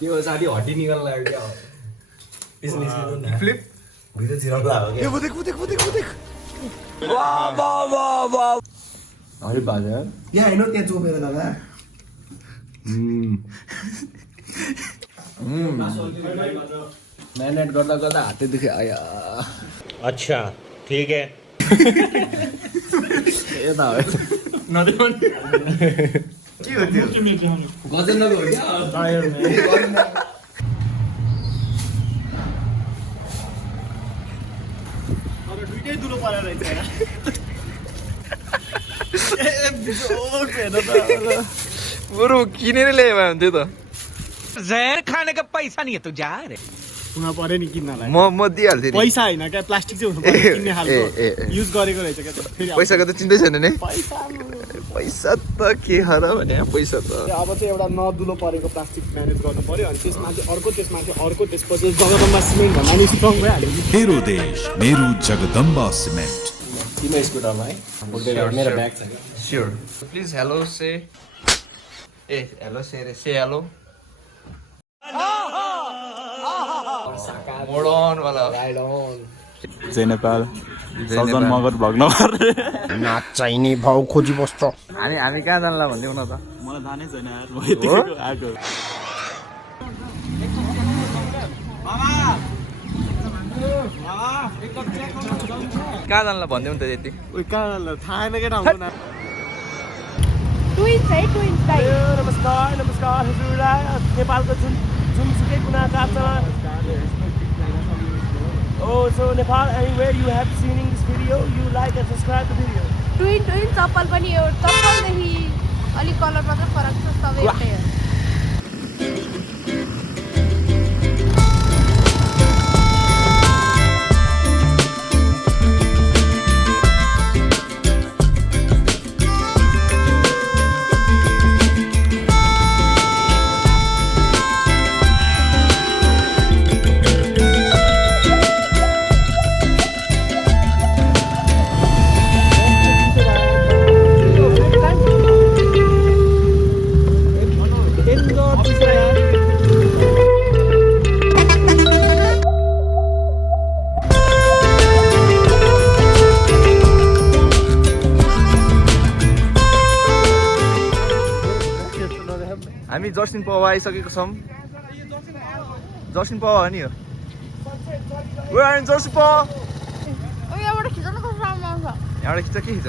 के हो साथी हड्डी निकाल्न लाग्यो क्या फ्लिप भिडियो छिराउनु लाग्यो क्या देख वाह वाह वाह वाह अरे बाजा यहाँ हेर्नु त्यहाँ चोपेर दादा म्यारिनेट गर्दा गर्दा हातै दुख्यो आया अच्छा ठीक है यता हो के हो त्यो गजेन्द्रको हो क्या दुईटै दुलो परेर रहेछ बरु किनेर ल्यायो हुन्थ्यो त जहर खाने का पैसा नहीं है तो जा रे हुन पर्यो नि किन्नलाई म दिइहाल्थेँ नि पैसा होइन क्या प्लास्टिक चाहिँ हुनु पर्यो किन्ने खालको युज गरेको रहेछ क्या फेरि पैसाको त चिन्दै छैन नि पैसा पैसा त के हर भने पैसा त अब चाहिँ एउटा नदुलो परेको प्लास्टिक म्यानेज गर्नु पर्यो अनि त्यसमा चाहिँ अर्को त्यसपछि जगदम्बा सिमेन्ट भन्दा नि स्ट्रङ भइहाल्यो नि मेरो देश मेरो जगदम्बा सिमेन्ट तिम्रो स्कुटरमा है मेरो ब्याग छ क्या sure please hello say a hello say रे से हेलो मोडन वाला राइड अन जय नेपाल सजन मगर भ्लग नगर नाच्चाइने भाउ खोजी बस्छ हामी कहाँ जानला भन्दिउँ न त मलाई थाहा नै छैन यार म यतिको आएको कहाँ जानला भन्दिउँ त यति उयो कहाँ थाहा छैन के ठाउँको नाम ट्विन्स है ट्विन्स दाइ नमस्कार हजुरलाई नेपालको जुनसुकै कुना काट्छ Oh, so Nepal, anywhere you have seen in this video, you like and subscribe the video. Twin चप्पल पनि एउटा चप्पलदेखि अलिक कलर मात्रै फरक छ सबै एउटै हो हामी जर्सिन पावा आइसकेको छौँ जर्सिन पावा हो नि यो जर्सिन पावा यहाँबाट खिच्नु कस्तो राम्रो आउँछ यहाँबाट खिच्छ के खिच्छ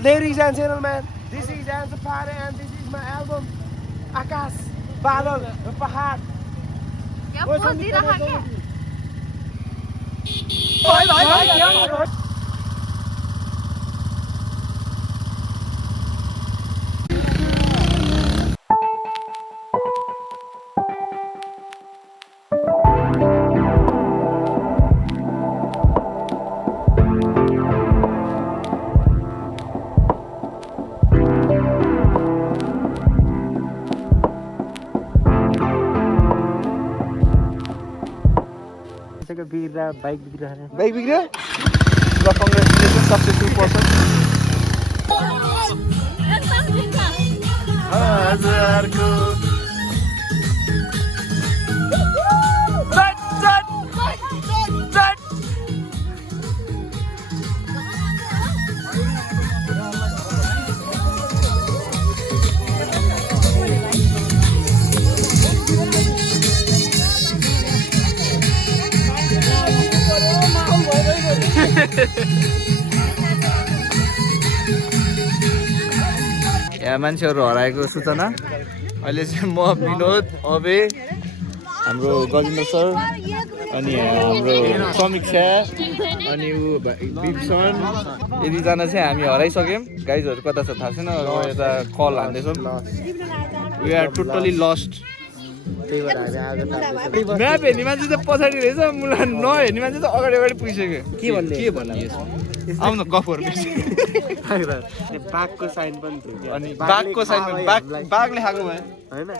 Ladies and gentlemen, this is Answer Party and this is my album Akash, Badal, Pahad. यहाँ पोज दिइराख के बाइक बिग्रिरहेको बाइक बिग्रियो ल कङ्ग्रेचुलेसन सक्सेसफुल पर्सन हजारको यहाँ मान्छेहरू हराएको सूचना अहिले चाहिँ म विनोद अबे हाम्रो गजेन्द्र सर अनि हाम्रो समीक्षा अनि ऊ विभीषण यतिजना चाहिँ हामी हराइसक्यौँ गाइजहरू कता छ थाहा छैन यता कल हान्दैछौँ we are totally lost map हेर्ने मान्छे चाहिँ पछाडि रहेछ मुला नहेर्ने मान्छे चाहिँ अगाडि अगाडि पुगिसक्यो के भन्ने आउन गफहरू बाघको साइन पनि थियो अनि बाघको साइन बाघले खाएको भए होइन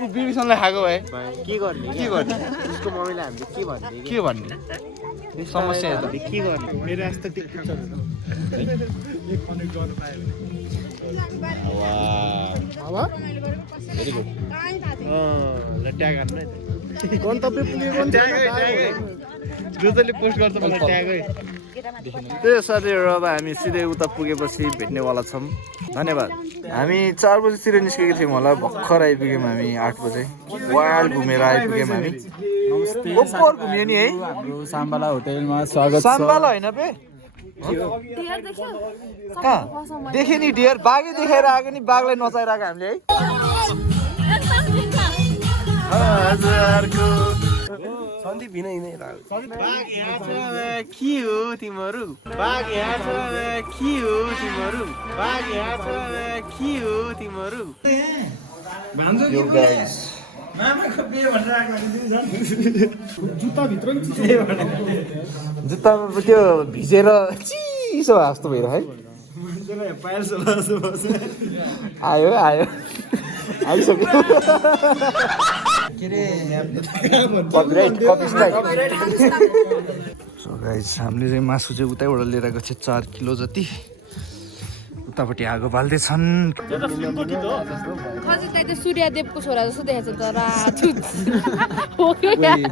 ऊ विभीषणलाई खाएको भए के गर्ने उसको मम्मीलाई हामीले के भन्ने समस्या हो त के गर्ने मेरो यस्तो टिकट छ भेरी गुड मलाई ट्याग हान्नु है गन्तव्य पुगेको जसले पोस्ट गर्छ मलाई ट्याग है त्यही साथीहरू अब हामी सिधै उता पुगेपछि भेट्नेवाला छौँ धन्यवाद हामी 4 बजीतिर निस्केको थियौँ होला भर्खर आइपुग्यौँ हामी 8 बजे वाइल्ड घुमेर आइपुग्यौँ हामी ओपर घुम्यो नि है साम्बाला होटेलमा स्वागत छ साम्बाला होइन बे कहाँ देखेँ नि डियर बाघै देखाएर आएको नि बाघलाई नचाएर आएको हामीले है सन्दीप हिँड हिँड बाघ यहाँ छ के हो तिमीहरू बाघ यहाँ छ के हो तिमीहरू बाघ यहाँ छ के हो तिमीहरू यो गाइस जुत्तामा त्यो भिजेर चिसो जस्तो भइरह्यो है आयो आइसक्यो सो गाइस हामीले चाहिँ मासु चाहिँ उतैबाट लिएर गएको थियो 4 किलो जति उतापट्टि आगो बाल्दैछन् सूर्यदेवको छोरा जस्तो देखेको छ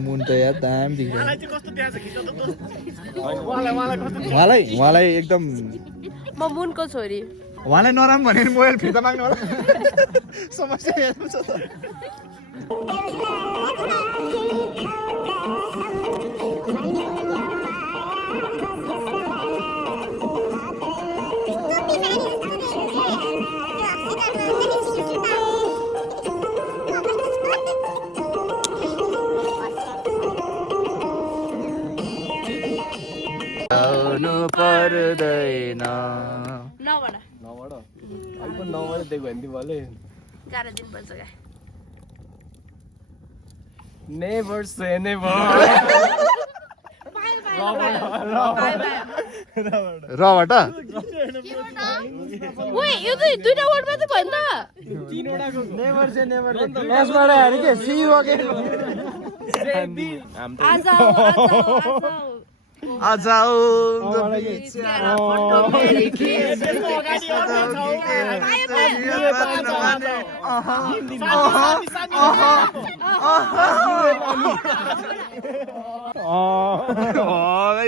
मुन त यार दाम उहाँलाई एकदम म मुनको छोरी उहाँलाई नराम भनेर मोबाइल फिर्ता माग्नु होला समस्या हेर्नु छ त आउनु पर्दैन नौबाट दिएको भने तिमीले गाह्रो दिन पर्छ क्या नेभर से नेभर रबाट ओए यो चाहिँ दुईटा वर्ड मात्रै भयो नि त नेभर से नेभर यसबाट हेरे के सी यु अगेन आज आजाओ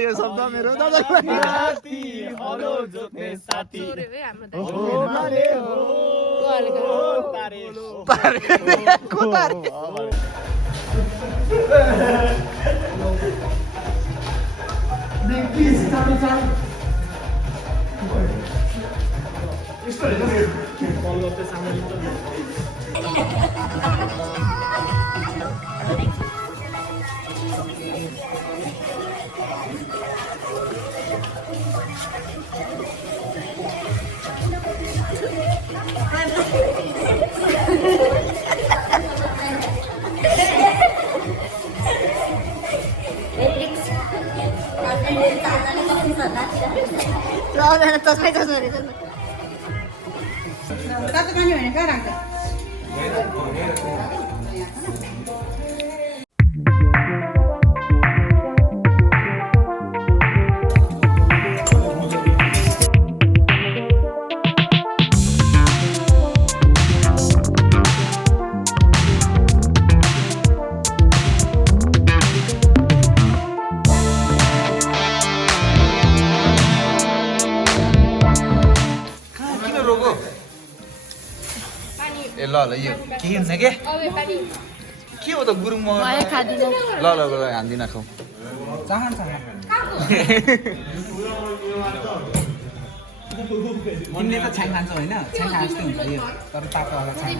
यो शब्द मेरो ल यो के हुन्छ के हो त गुरुङ म ल हान्दिन खाऊ तिमीले त छ्याङ खान्छौ होइन छ्याङ खाए जस्तै हुन्छ यो तर तातो वाला छ्याङ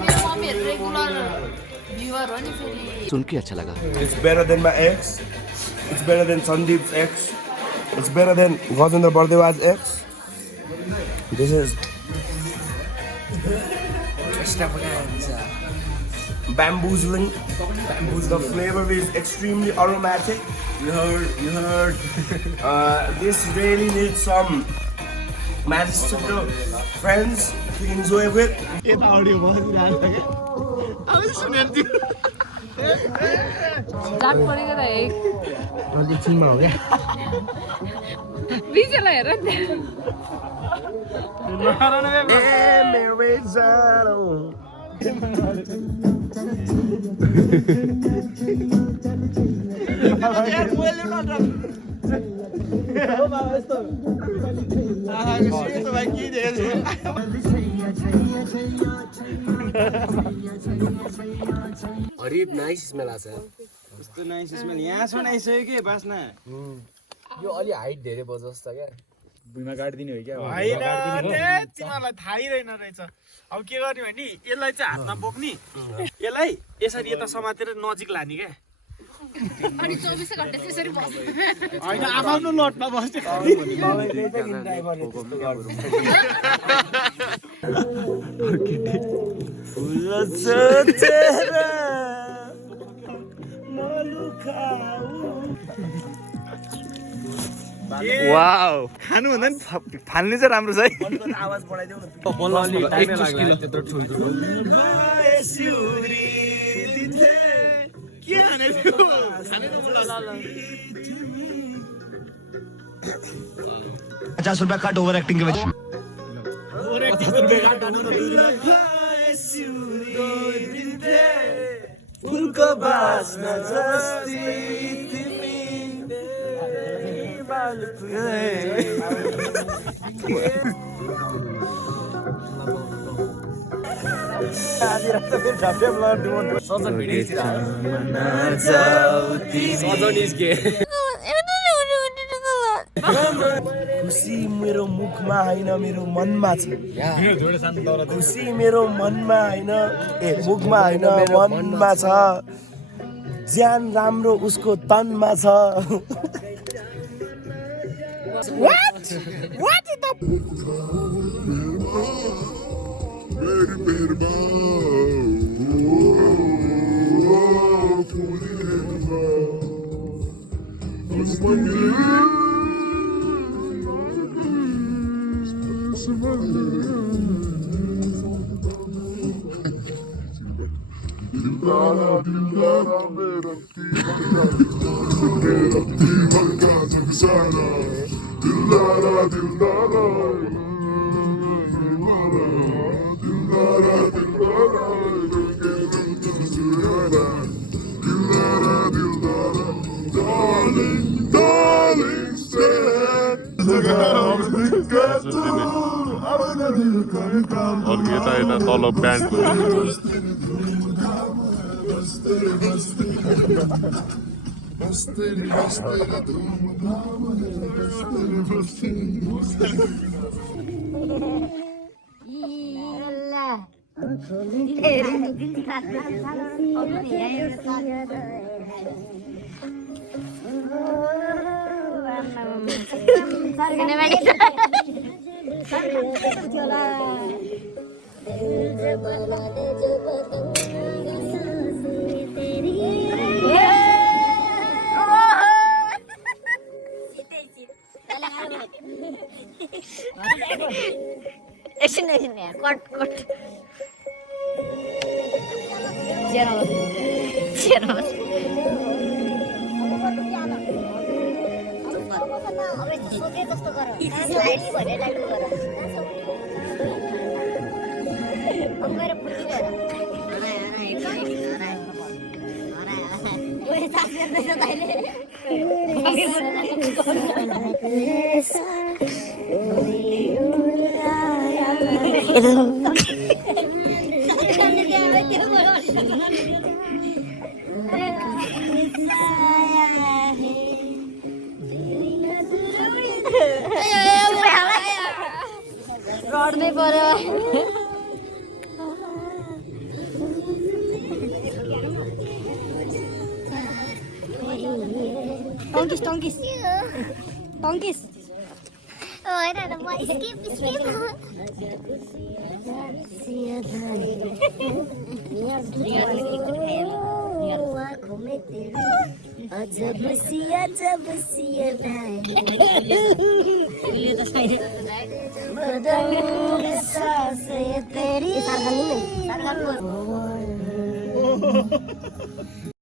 सुन के अच्छा लगा It's better than my ex. It's better than Sandeep's ex. It's better than Gajendra Bardewa's ex. This is bamboozling. The flavor is extremely aromatic. You heard. This really needs some magical friends to enjoy with. Jat परेको त एक अलि चिनमा हो क्या बिचेलाई हेर नि मेरो हरिब nice smell आछ कस्तो नाइस स्मेल यहाँसम्म आइसक्यो के बास्ना यो अलि हाइट धेरै भयो जस्तो क्या भुइँमा गाडिदिने हो क्या होइन तिमीहरूलाई थाहै रहेन रहेछ अब के गर्ने भने यसलाई चाहिँ हातमा बोक्ने यसलाई यसरी यता समातेर नजिक लाने क्या अनि 24 घण्टा त्यसरी बस्छ होइन आफ्नो लटमा बस्ने वाउ खानुभन्दा नि फाल्ने चाहिँ राम्रो छ है आवाज बढाइदेऊ न त्यत्रो ठुल्ठुलो ₹50 कट ओभर एक्टिङ के वजह फुलको बास्ना जस्तै तिमी खुसी मेरो मुखमा होइन मेरो मनमा छ खुसी मेरो मनमा होइन मुखमा होइन मनमा छ ज्यान राम्रो उसको तनमा छ यता तल प्यान्टको रड्नै पर्यो टङ्किस टङ्किस टङ्किस तेरी